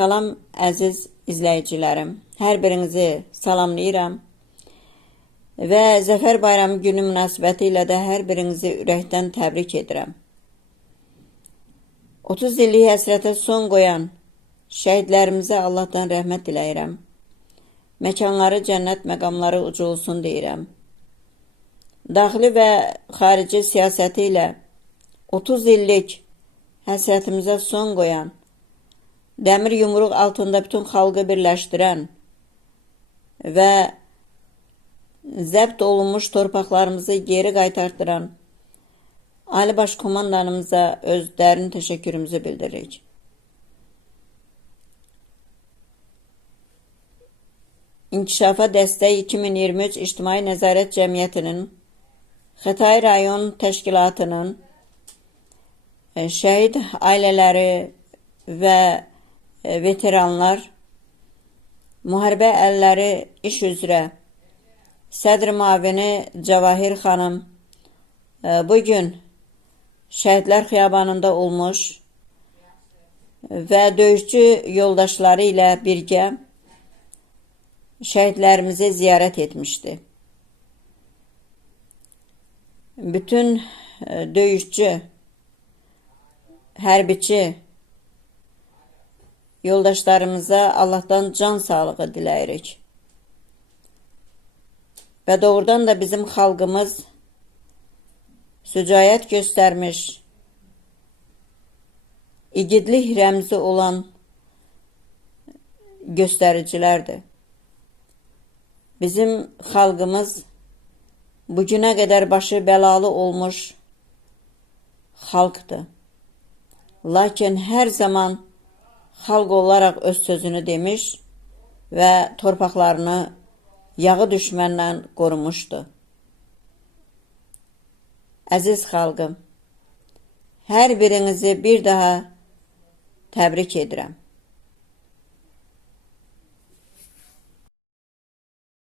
Salam əziz izləyicilərim, hər birinizi salamlayıram və Zəfər Bayramı günü münasibəti ilə də hər birinizi ürəkdən təbrik edirəm. 30 illik həsrətə son qoyan şəhidlərimizə Allahdan rəhmət diləyirəm. Məkanları cənnət, məqamları ucu olsun deyirəm. Daxili və xarici siyasəti ilə 30 illik həsrətimizə son qoyan, dəmir yumruq altında bütün xalqı birləşdirən və zəbt olunmuş torpaqlarımızı geri qaytardıran Ali Baş Komandanımıza öz dərin təşəkkürümüzü bildiririk. İnkişafa Dəstək 2023 İctimai Nəzarət Cəmiyyətinin Xətai Rayon Təşkilatının şəhid ailələri və veteranlar, müharibə əlləri iş üzrə sədr müavini Cavahir xanım bugün Şəhidlər Xiyabanında olmuş və döyüşçü yoldaşları ilə birgə şəhidlərimizi ziyarət etmişdi. Bütün döyüşçü, hərbiçi yoldaşlarımıza Allahdan can sağlığı diləyirik. Və doğrudan da bizim xalqımız sücayət göstərmiş, igidlik rəmzi olan göstəricilərdir. Bizim xalqımız bugünə qədər başı bəlalı olmuş xalqdır. Lakin hər zaman xalq olaraq öz sözünü demiş və torpaqlarını yağı düşməndən qorumuşdu. Əziz xalqım, hər birinizi bir daha təbrik edirəm.